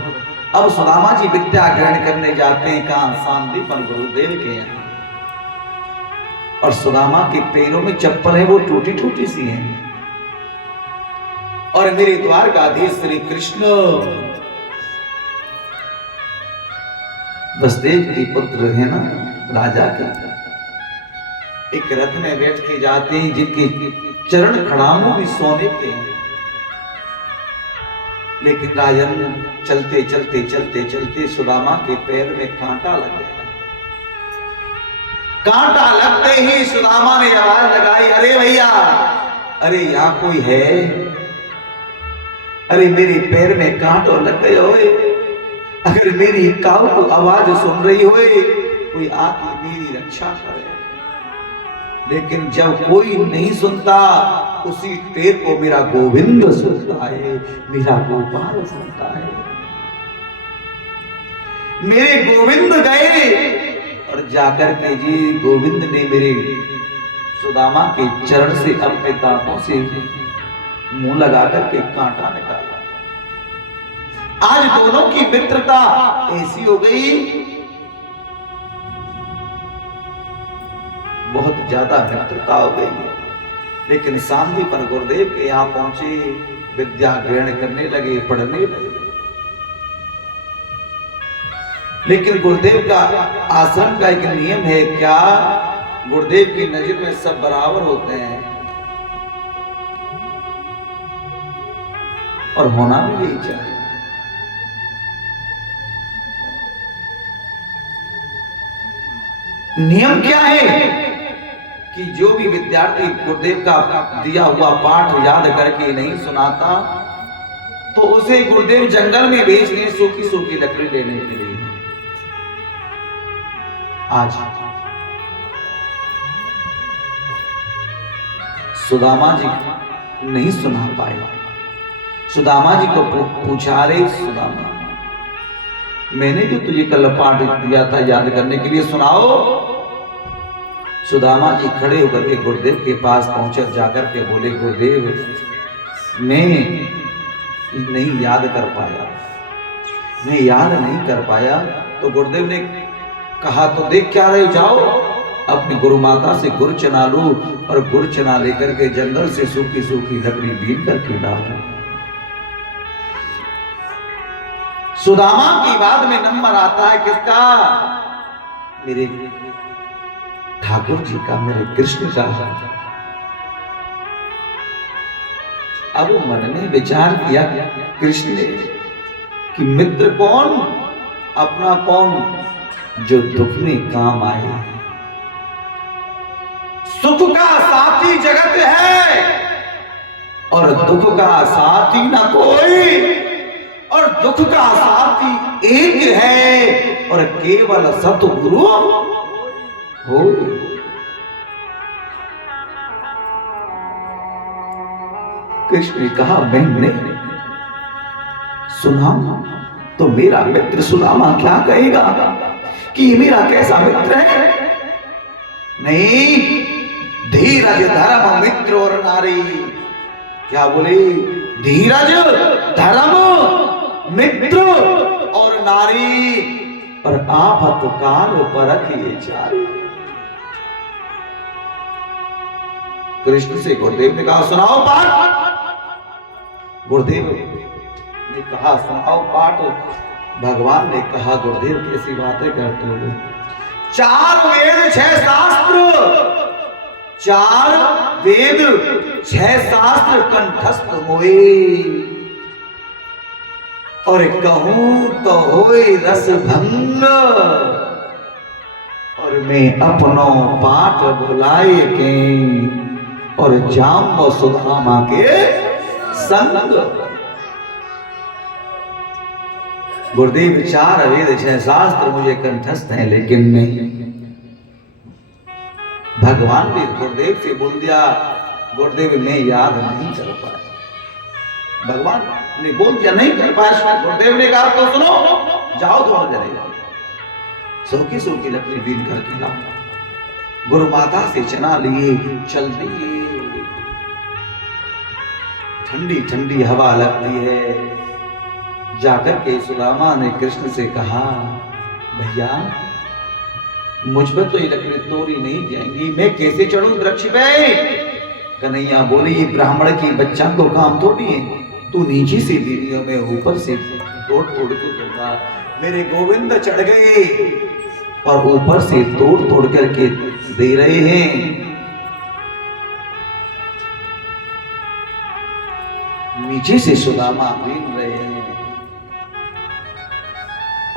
अब सुदामा जी विद्या ग्रहण करने जाते हैं कहां? सांदीपन गुरुदेव के यहाँ। और सुदामा के पैरों में चप्पल है, वो टूटी टूटी सी है। और मेरे द्वारकाधीश श्री कृष्ण वसुदेव के पुत्र है ना, राजा के, एक रथ में बैठ के जाते हैं जिनके चरण खड़ामों भी सोने के हैं। लेकिन राजन चलते चलते चलते चलते सुदामा के पैर में कांटा लग गया। कांटा लगते ही सुदामा ने आवाज लगाई, अरे भैया, अरे यहाँ कोई है? अरे मेरे पैर में कांटो लग गए होए, अगर मेरी काऊ को आवाज सुन रही होए, कोई आके मेरी रक्षा करे। लेकिन जब कोई नहीं सुनता, उसी पैर को मेरा गोविंद सुनता है, मेरा गोपाल सुनता है। मेरे गोविंद गए और जाकर के जी गोविंद ने मेरे सुदामा के चरण से अपने दांतों से मुंह लगा करके कांटा निकाला। आज दोनों की मित्रता ऐसी हो गई, बहुत ज्यादा मित्रता हो गई। लेकिन सांदीपन गुरुदेव के यहाँ पहुंचे, विद्या ग्रहण करने लगे, पढ़ने लगे। लेकिन गुरुदेव का आश्रम का एक नियम है, क्या गुरुदेव की नजर में सब बराबर होते हैं, और होना भी यही चाहिए। नियम क्या है कि जो भी विद्यार्थी गुरुदेव का दिया हुआ पाठ याद करके नहीं सुनाता तो उसे गुरुदेव जंगल में भेज दें सूखी सूखी लकड़ी लेने के लिए। आज सुदामा जी नहीं सुना पाए। सुदामा जी को पूछा, रे सुदामा, मैंने जो तुझे कल पाठ दिया था याद करने के लिए, सुनाओ। सुदामा जी खड़े होकर के गुरुदेव के पास पहुंचे, जाकर के बोले, गुरुदेव मैं नहीं याद कर पाया, मैं याद नहीं कर पाया। तो गुरुदेव ने कहा, तो देख क्या रहे, जाओ अपनी गुरु माता से गुर चना लो, और गुर चना लेकर के जंगल से सूखी सूखी लकड़ी बीन करके डालो। सुदामा की बात में नंबर आता है किसका? मेरे ठाकुर जी का, मेरे कृष्ण का। अब मन ने विचार किया कृष्ण ने कि मित्र कौन, अपना कौन, जो दुख में काम आए। सुख का साथी जगत है और दुख का साथी ना कोई, और दुख का साथी एक है और केवल सतगुरु हो। कृष्ण ने कहा, मैंने सुना तो मेरा मित्र सुदामा क्या कहेगा कि ये मेरा कैसा मित्र है। नहीं, धीरज धर्म मित्र और नारी। क्या बोले? धीरज धर्म मित्र और नारी, और आफत काल परख ये चारी। कृष्ण से गुरुदेव ने कहा, सुनाओ पाठ। गुरुदेव ने कहा, सुनाओ पाठ। भगवान ने कहा, गुरुदेव कैसी बातें करते हो, 4 वेद 6 शास्त्र, 4 वेद 6 शास्त्र कंठस्थ होए, और कहूं तो होए रस भंग, और मैं अपनो पाठ भुलाए के, और जाम सुदामा के संग। गुरुदेव 4 वेद 6 शास्त्र मुझे कंठस्थ हैं, लेकिन नहीं। भगवान ने गुरुदेव से बोल दिया, गुरुदेव मैं याद नहीं कर पाया। भगवान ने बोल दिया नहीं कर पाया। गुरुदेव ने कहा, तो सुनो, जाओ दोनों जने सूखी सूखी लकड़ी बीन करके लाओ। गुरु माता से चना लिए चल दिए। ठंडी ठंडी हवा लगती है। जाकर के सुदामा ने कृष्ण से कहा, भैया मुझ पर तो ये लकड़ी तोड़ी नहीं जाएंगी, मैं कैसे चढ़ूं वृक्ष पे? कन्हैया बोले, ये ब्राह्मण की बच्चा को काम थोड़ी है, तू नीचे से दे दिया, मैं ऊपर से तोड़ तोड़ के दूंगा। मेरे गोविंद चढ़ गए और ऊपर से तोड़ तोड़ करके दे रहे हैं। नीचे से सुदामा बीन रहे हैं।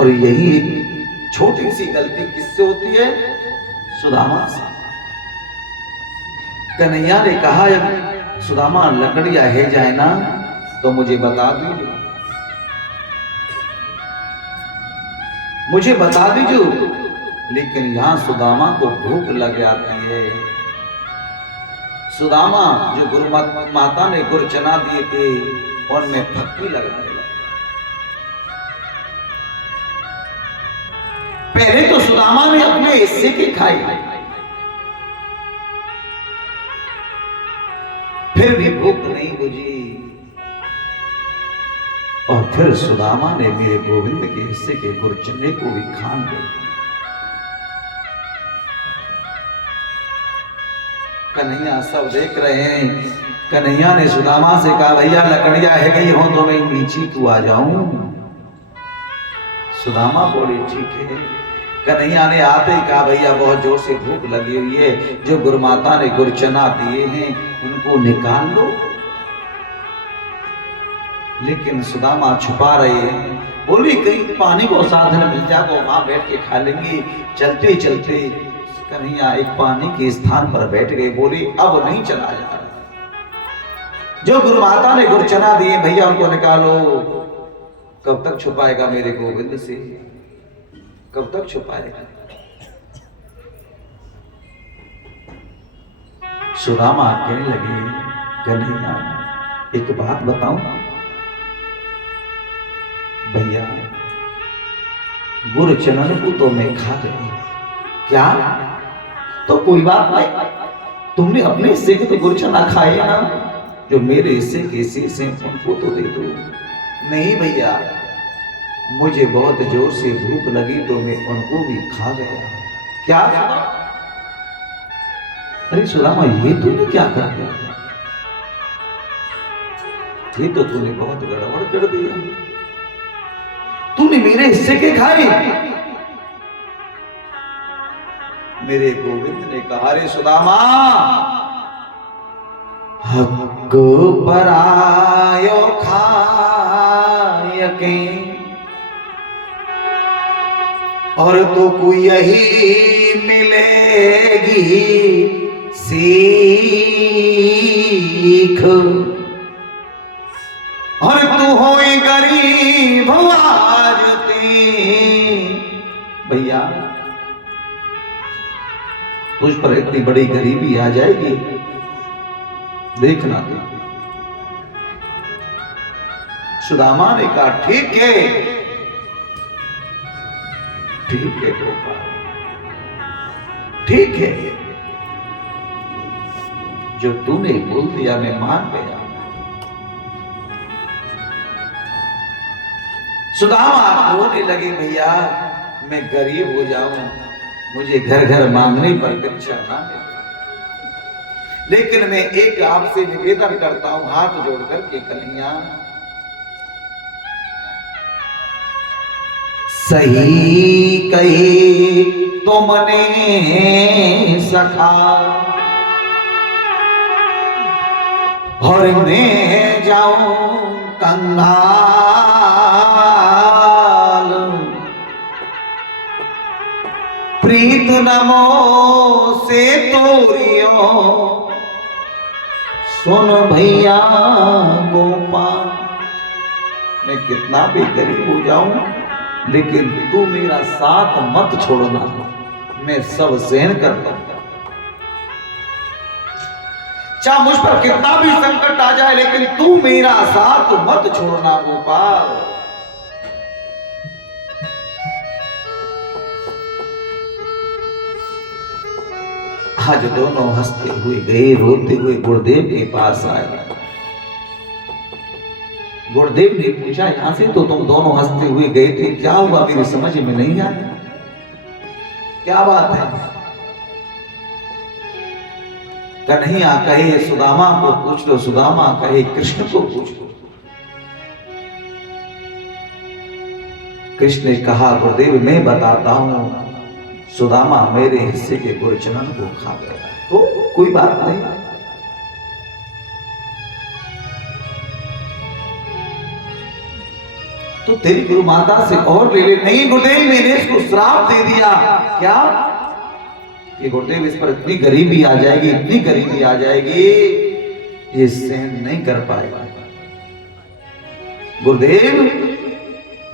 और यही छोटी सी गलती किससे होती है? सुदामा से। कन्हैया ने कहा, सुदामा लकड़ियां है जाए ना तो मुझे बता दीजिए, मुझे बता दीजिए। लेकिन यहां सुदामा को भूख लग जाती है। सुदामा जो गुरु माता ने गुरु चना दिए थे उनमें फक्की लग गई। पहले तो सुदामा ने अपने हिस्से की खाई, फिर भी भूख नहीं बुझी, और फिर सुदामा ने मेरे गोविंद के हिस्से के गुरु चने को भी खान गए। कन्हैया सब देख रहे हैं। कन्हैया ने सुदामा से कहा, भैया लकड़िया है गई हो तो मैं नीचे क्यों आ जाऊं? सुदामा बोले ठीक है। कन्हैया ने आते ही कहा, भैया बहुत जोर से भूख लगी हुई है, जो गुरुमाता ने गुरचना दिए हैं उनको निकाल लो। लेकिन सुदामा छुपा रहे हैं। बोली कहीं पानी को साधन मिल जाएगा, वहां बैठ के खा लेंगे। चलते चलते कन्हैया एक पानी के स्थान पर बैठ गए। बोली अब नहीं चला जा रहा, जो गुरुमाता ने गुरचना दिए भैया उनको निकालो। कब तक छुपाएगा मेरे गोविंद से, कब तक छुपाएगा? सुदामा कहने लगे, कन्हैया एक बात बताऊं भैया, गुरचरण को तो मैं खा गई, क्या? तो कोई बात नहीं, तुमने अपने हिस्से के तो गुरचना खाए ना, जो मेरे हिस्से के हिस्से से उनको तो दे दो। नहीं भैया, मुझे बहुत जोर से भूख लगी तो मैं उनको भी खा गया। क्या? अरे सुदामा ये तूने क्या कर दिया? ये तो तूने बहुत गड़बड़ कर दिया, तूने मेरे हिस्से के खाए। मेरे गोविंद ने कहा, रे सुदामा, हक परायो खाय के और तो को यही मिलेगी सीख, और तू होए गरीब आरती। भैया तुझ पर इतनी बड़ी गरीबी आ जाएगी, देखना। सुदामा ने कहा ठीक है, ठीक है गोपाल, ठीक है, जो तूने बोल दिया मैं मान गया। सुदामा रोने लगे, भैया मैं गरीब हो जाऊं, मुझे घर घर मांगने पर भिक्षा ना मिले, लेकिन मैं एक आपसे निवेदन करता हूं हाथ जोड़ करके, कन्हैया सही कही तुमने सखा, और मैं जाऊं कंगाल, प्रीत नमो से तोरियो सुन भैया गोपाल। मैं कितना भी गरीब हो जाऊं, लेकिन तू मेरा साथ मत छोड़ना, मैं सब सहन कर लूंगा। चाहे मुझ पर कितना भी संकट आ जाए, लेकिन तू मेरा साथ मत छोड़ना गोपाल। आज दोनों हंसते हुए गए, रोते हुए गुरुदेव के पास आए। गुरुदेव ने पूछा, यहां से तो तुम दोनों हंसते हुए गए थे, क्या हुआ? मेरी समझ में नहीं आया, क्या बात है? कन्हैया कहे सुदामा को पूछ लो, सुदामा कहे कृष्ण को पूछ लो। कृष्ण ने कहा, गुरुदेव मैं बताता हूं, सुदामा मेरे हिस्से के गुरचरण को खा गया, तो कोई बात नहीं। तो तेरी गुरु माता से और ले ले। नहीं गुरुदेव, मैंने इसको श्राप दे दिया। क्या? कि गुरुदेव इस पर इतनी गरीबी आ जाएगी, इतनी गरीबी आ जाएगी, ये सहन नहीं कर पाएगा। गुरुदेव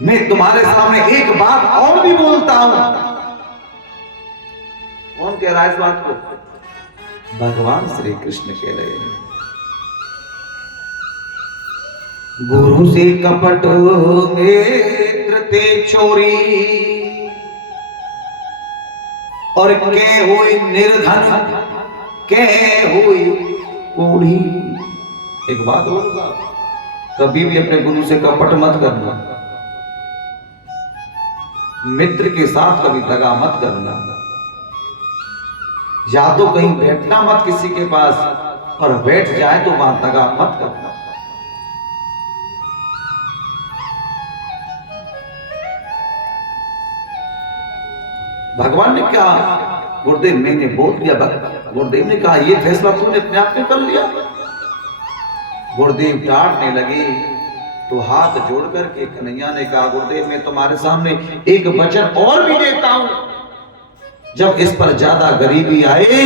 मैं तुम्हारे सामने एक बात और भी बोलता हूं। कौन कह रहा है इस बात को? भगवान श्री कृष्ण कह रहे हैं। गुरु से कपट मित्र ते चोरी, और के हुई निर्धन के हुई कोढ़ी। एक बात बोलूंगा, कभी भी अपने गुरु से कपट मत करना, मित्र के साथ कभी दगा मत करना। या तो कहीं बैठना मत किसी के पास, और बैठ जाए तो वहां दगा मत करना। भगवान ने कहा, गुरुदेव मैंने बोल दिया। गुरुदेव ने कहा, ये फैसला तूने अपने आप में कर लिया? गुरुदेव डांटने लगे तो हाथ जोड़ करके कन्हैया ने कहा, गुरुदेव मैं तुम्हारे सामने एक वचन और भी देता हूं, जब इस पर ज्यादा गरीबी आए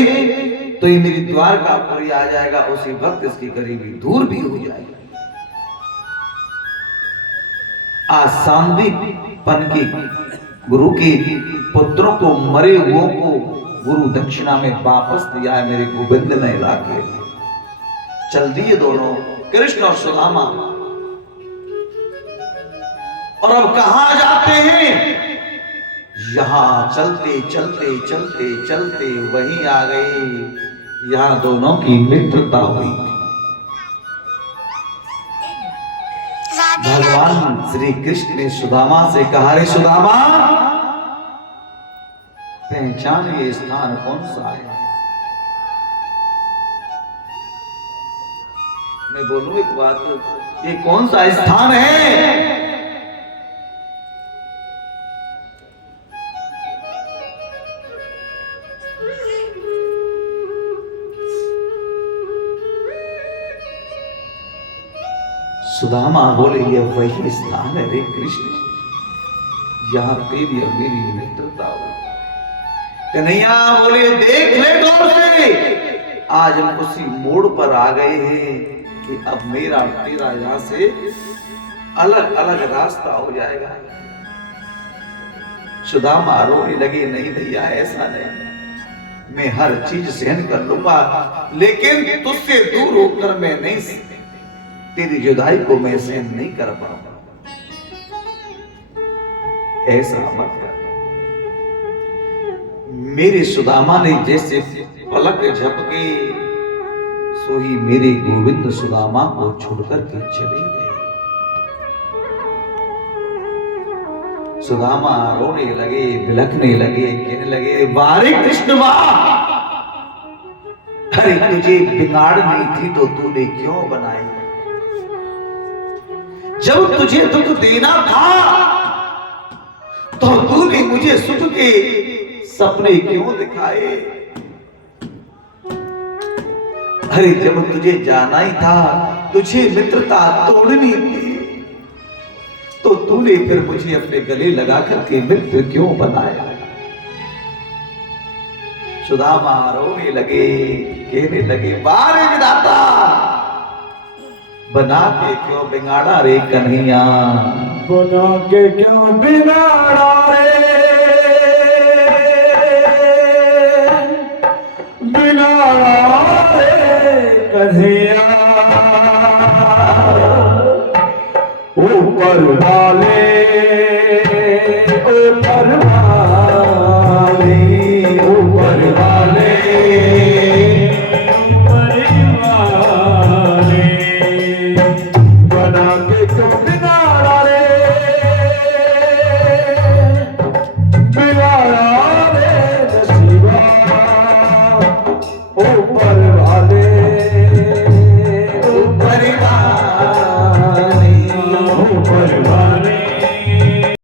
तो ये मेरी द्वारकापुरी आ जाएगा, उसी वक्त इसकी गरीबी दूर भी हो जाएगी। आज सांदीपन की गुरु के पुत्रों को, मरे हुओं को गुरु दक्षिणा में वापस दिया है मेरे गोविंद ने लाके। चल दिए दोनों, कृष्ण और सुदामा। और अब कहां जाते हैं? यहां चलते चलते चलते चलते वहीं आ गए, यहां दोनों की मित्रता हुई। भगवान श्री कृष्ण ने सुदामा से कहा, रे सुदामा पहचान ये स्थान कौन सा है? मैं बोलूं एक बात, ये कौन सा स्थान है? सुदामा बोले, ये वही स्थान है रे कृष्ण, यहां तेरी और मेरी मित्रता हो। कन्हैया बोले, देख ले गौर से, आज हम उसी मोड़ पर आ गए हैं कि अब मेरा तेरा यहां से अलग अलग रास्ता हो जाएगा। सुदामा रोने लगे, नहीं भैया ऐसा नहीं, मैं हर चीज सहन कर लूंगा, लेकिन तुझसे दूर होकर मैं नहीं, तेरी जुदाई को मैं सहन नहीं कर पाऊंगा, ऐसा मत कर। मेरे सुदामा ने जैसे पलक झपके, सो ही मेरे गोविंद सुदामा को छोड़कर के चले गए। सुदामा रोने लगे, बिलखने लगे, कहने लगे, वारे कृष्ण वाह, अरे तुझे बिगाड़नी थी तो तूने क्यों बनाई? जब तुझे दुख देना था तो तूने मुझे सुख के सपने क्यों दिखाए? अरे जब तुझे जाना ही था, तुझे मित्रता तोड़नी थी, तो तूने फिर मुझे अपने गले लगा करके मित्र क्यों बनाया? सुदामा रोने लगे, कहने लगे, बारे विधाता, बना के क्यों बिगाड़ा रे कन्हैया? बना के क्यों बिगाड़ा रे, बिगाड़ा रे कन्हैया? ऊपर वाले, ऊपर वाले, ऊपर वाले, ऊपर